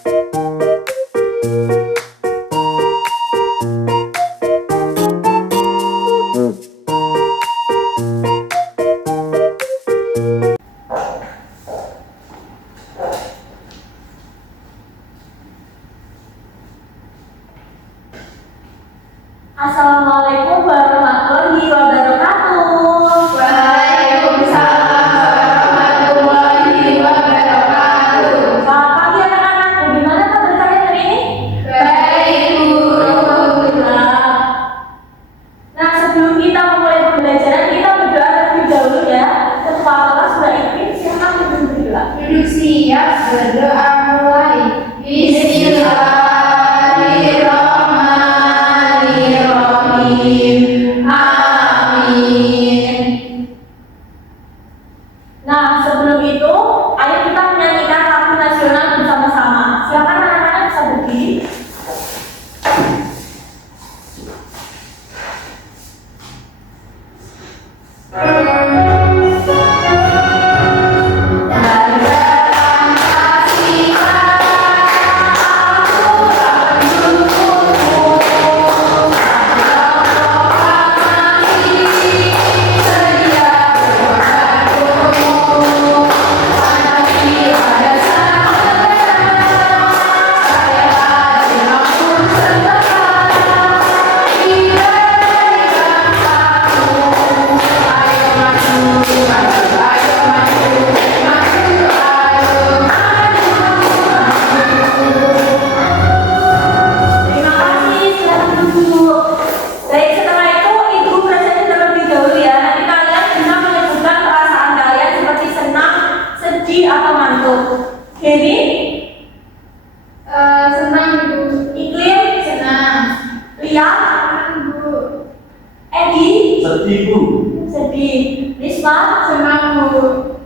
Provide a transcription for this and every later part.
Assalamualaikum warahmatullahi wabarakatuh. Waalaikumsalam warahmatullahi wabarakatuh. Selamat pagi anak-anak. Bagaimana kabar kalian hari ini? Baik, Guru. Alhamdulillah. Nah, sebelum kita memulai pembelajaran, kita berdoa terlebih dahulu ya. Ketua kelas sudah izin, silakan ibu berdoa. Duduk siap, berdoa mulai. Bismillahirrahmanirrahim. Amin. Nah, sebelum itu, ayo kita menyanyikan lagu nasional bersama-sama. Silakan anak-anak bisa berdiri. Terima kasih, silakan duduk. Baik, setelah itu Ibu presentasi terlebih dahulu ya. Nanti kalian bisa menyebutkan perasaan kalian seperti senang, sedih, atau ngantuk. Jadi, Senang, Bu. Iklim, Senang. Lia, Bu. Edi, Sedih, Bu. sedih, Risma, Senang, Bu.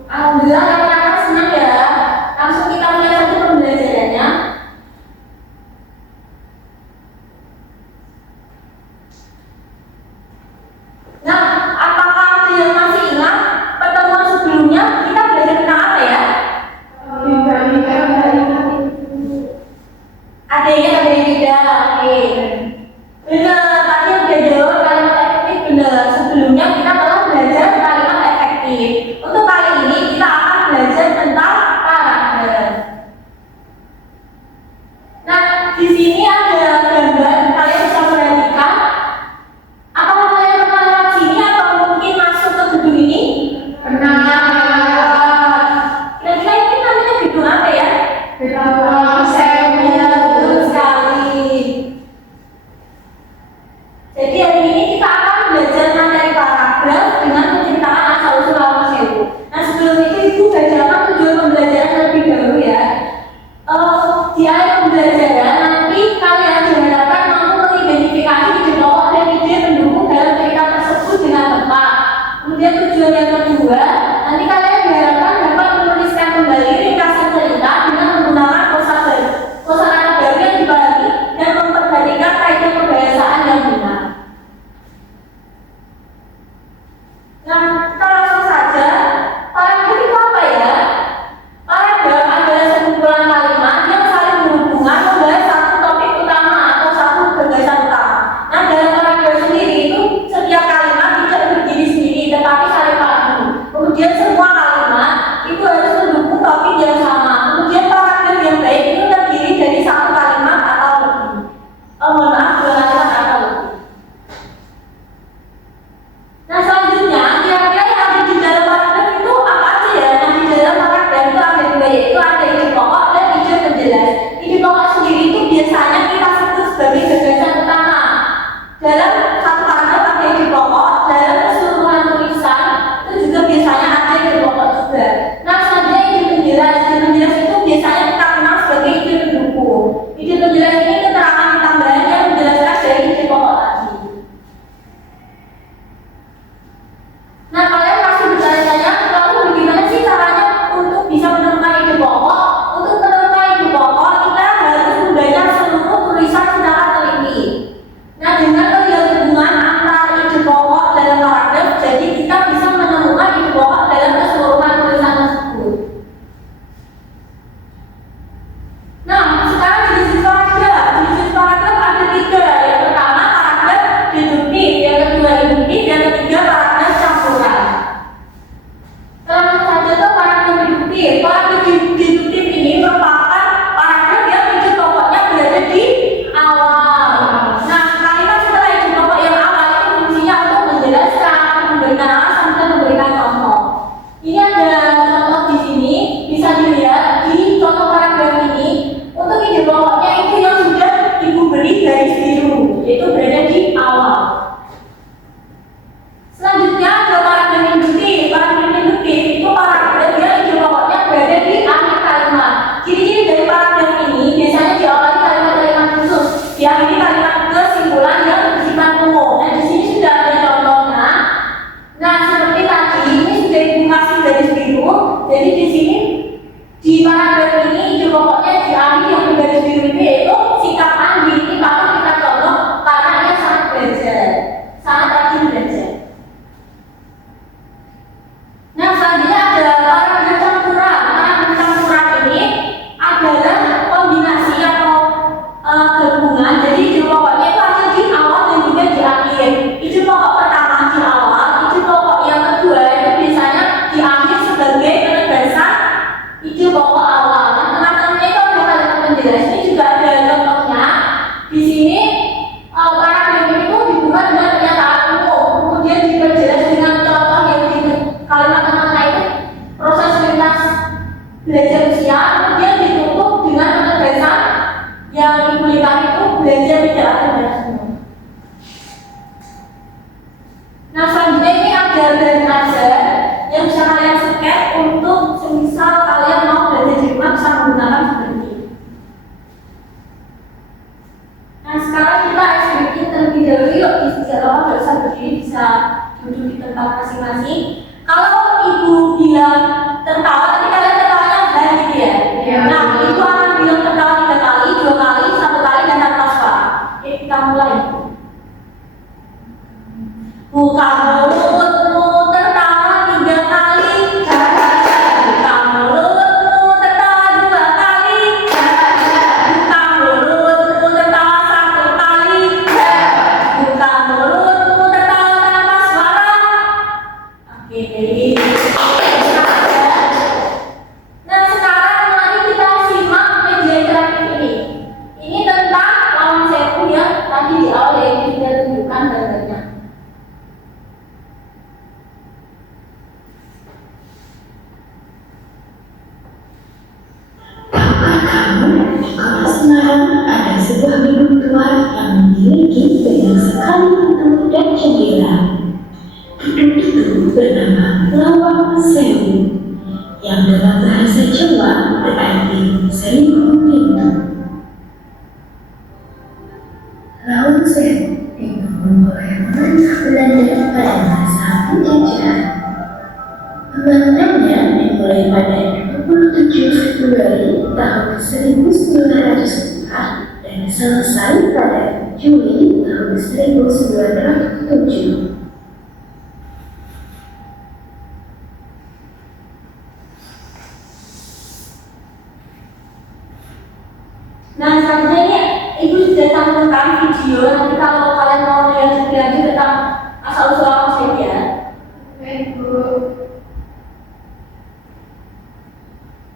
alhamdulillah anak-anak senang ya. Langsung kita mulai saja pembelajarannya. Nah, apakah ada yang masih ingat pertemuan sebelumnya kita belajar tentang apa ya? Ada yang ingat, ada yang tidak. Oke. Benar, tadi udah jawab kalimat efektif benar. Sebelumnya kita jelas. Ini juga ada contohnya. Di sini paragraf itu dibuka dengan pernyataan umum, kemudian diperjelas dengan contoh yang di kalimat tengah itu proses lintas belajar usia, kemudian ditutup dengan penegasan yang Ibu lihat itu belajar tidak ada batas umur. Nah, selanjutnya ini ada dan ajar yang bisa kalian sket untuk semisal kalian mau belajar di rumah bisa menggunakan seperti ini. Nah, sekarang kita eksplikin terlebih dahulu yuk. Kalau nggak usah berdiri, bisa duduk di tempat masing-masing. Kalau Ibu bilang tertawa, nanti kalian tertawanya dan gitu ya. Nah, Ibu akan bilang tertawa 3 kali, 2 kali, 1 kali dan tanpa suara. Oke, kita mulai. Buka mulutmu tertawa 3 kali. Buka mulutmu tertawa 2 kali. Buka mulutmu tertawa 1 kali. Buka mulutmu tertawa tanpa suara. Oke, jadi nah, sekarang mari kita simak media interaktif ini. Ini tentang lawan sewu yang tadi di awal yang kita tunjukkan gambarnya. Kota Semarang ada sebuah gedung tua yang memiliki banyak sekali pintu dan jendela. Gedung itu bernama Lawang Sewu, yang dalam bahasa Jawa berarti 1000 pintu. Lawang Sewu dibangun oleh pemerintah Belanda pada masa penjajahan. Pembangunannya dimulai pada 27 Februari tahun 1904 dan selesai pada Juli tahun 1907. Nah, selanjutnya Ibu sudah cantumkan video. Nanti kalau kalian mau lihat lebih lanjut tentang asal usul lawan sewu ya. Ibu.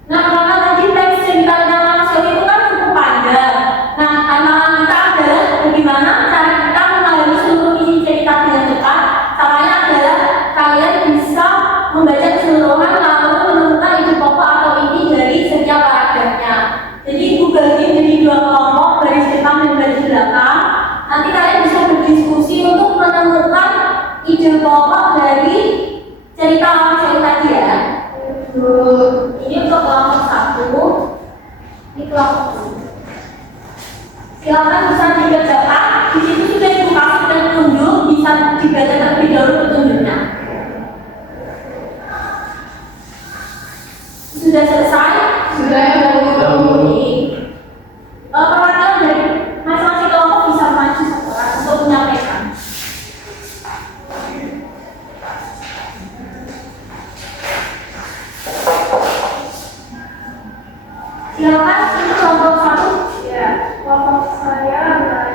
Nah, karena tadi teks cerita tentang lawan sewu itu kan cukup panjang. Nah, tantangan kita adalah bagaimana cara kita memahami seluruh isi cerita dengan cepat. Caranya adalah kalian bisa membaca keseluruhan lalu menemukan ide pokok atau inti dari setiap paragrafnya. Jadi Ibu bagi menjadi 2 kelompok, baris depan dan baris belakang. Nanti kalian bisa berdiskusi untuk menemukan ide pokok dari cerita lawan sewu tadi ya. Ini untuk kelompok 1, ini kelompok 2. Silakan bisa dikerjakan. Di situ sudah Ibu kasih petunjuk, bisa dibaca terlebih dahulu petunjuknya. Sudah selesai? Sudah, Bu. Perwakilan dari masing-masing kelompok bisa maju 1 orang untuk menyampaikan. Silakan, ini kelompok 1. Ya, kelompok saya ada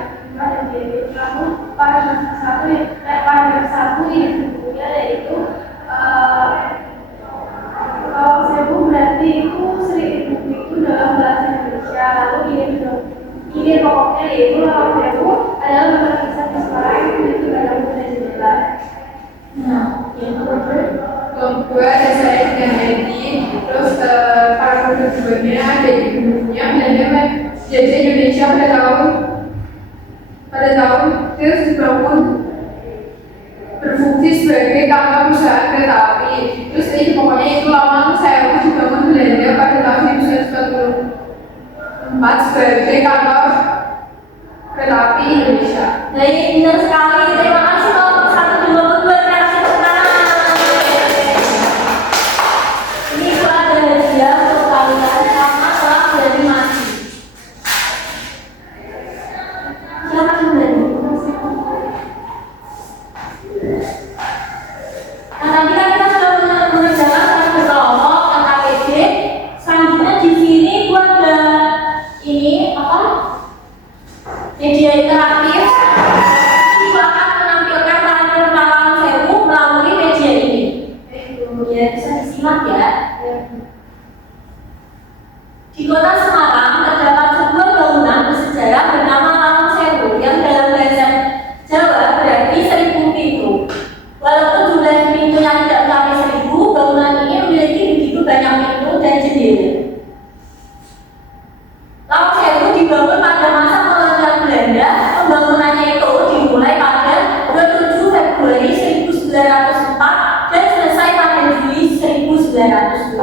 di kamu paragraf 1 yang sebelumnya yaitu kalau sewu berarti itu 1000 itu dalam bahasa Indonesia. Lalu ide pokoknya yaitu lawan sewu adalah bahasa kisah di Semarang itu dalam bahasa jendela. Nah, yang kedua. Kelompok 2 ada saya dengan Hedi. Terus paragraf keduanya ada di bukunya Belanda jajah Indonesia pada tahun 1990 berfungsi sebagai kantor perusahaan kereta api. Terus ini pokoknya itu Lawang Sewu dibangun Belanda pada tahun 1944 sebagai kantor kereta api Indonesia. Baik, benar sekali. Terima kasih kelompok 1 dan kelompok 2. Terima kasih tepuk tangan. Ini itu ada hadiah untuk kalian sama telah beranimasi. Silakan kembali. Nah, tadi kan kita sudah mengerjakan satu kelompok yang KPD. Selanjutnya di sini gua ada ini apa? Media interaktif. Ibu akan menampilkan tampil lawan sewu melalui media ini. Ya, bisa disimak ya. Di Kota Semarang terdapat dibangun pada masa kolonial Belanda. Pembangunannya itu dimulai pada 27 Februari 1904 dan selesai pada Juli 1902.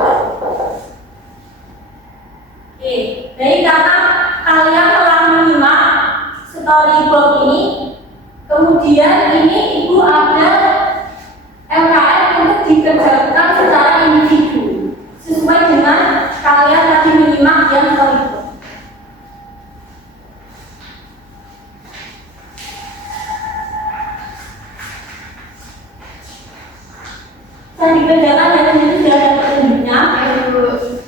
Oke, jadi karena kalian telah menyimak storyboard ini, kemudian ini ibu ada LKM untuk dikerjakan secara individu sesuai dengan kalian tadi menyimak yang storyboard. Saya dikerjakan dan ini sudah ada petunjuknya.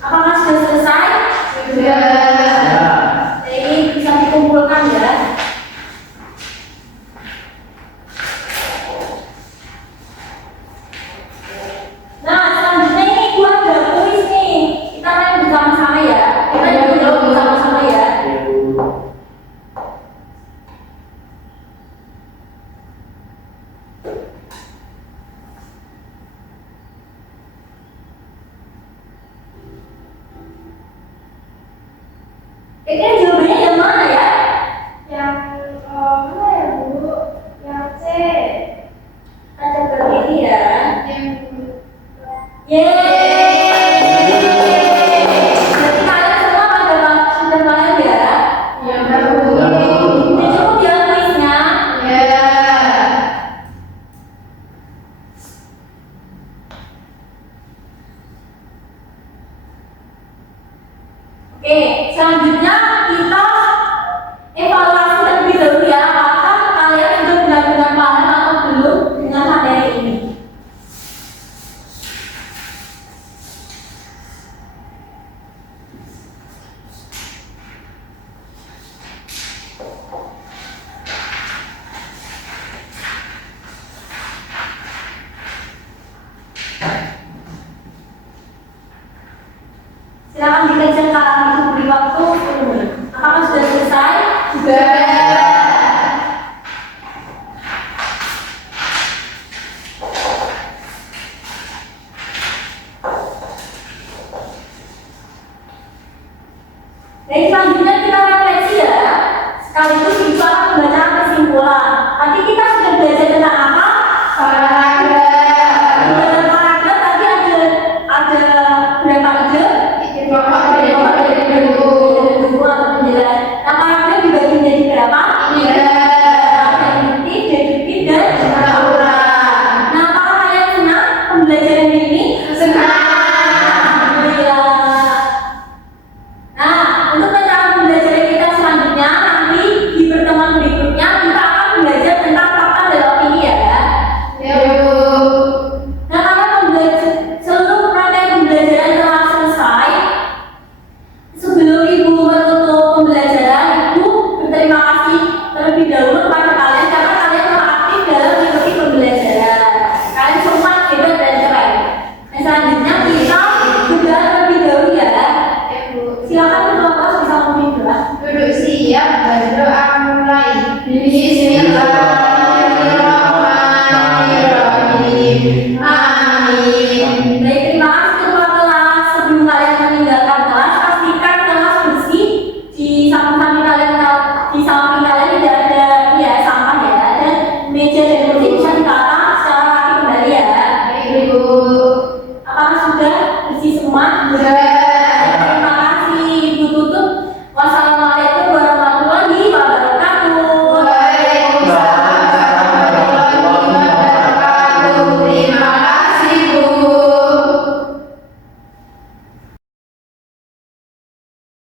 Apakah sudah selesai? Jadi bisa dikumpulkan ya. Nah, selanjutnya ini gua ada kuis nih. Kita main bersama-sama ya. Kita jawab bersama-sama ya. Kira-kira jawabannya yang mana ya? Yang mana ya Bu? Yang C. Ada berbeda ya. Yang Yeay. Jadi kalian semua sudah paham ya? yang baru. Udah cukup ya kuisnya? Ya. Oke, selanjutnya kita evaluasi terlebih dahulu ya. Apakah kalian sudah benar-benar paham atau belum dengan materi ini? Silakan dikerjakan, itu beri waktu 10 menit. Apakah sudah selesai? Jadi selanjutnya kita refleksi ya. Sekaligus kita akan membaca kesimpulan. Tadi kita sudah belajar tentang apa? Dalam paragraf tadi ada berapa ide? Nah, paragraf dibagi menjadi berapa? Ada inti, deduktif, dan nah, apakah kalian senang pembelajaran ini? Alhamdulillah. Nah, untuk cara pembelajaran kita selanjutnya nanti di pertemuan berikutnya kita akan belajar tentang fakta dan opini ya. Nah, karena seluruh materi pembelajaran telah selesai, sebelum Ibu menutup pembelajaran, Ibu berterima kasih terlebih dahulu kepada kalian karena kalian telah aktif dalam mengikuti pembelajaran. Kalian semua hebat dan keren. Dan selanjutnya kita berdoa terlebih dahulu ya. Silakan ketua kelas bisa memimpin doa. Duduk siap, berdoa mulai. Bismillah.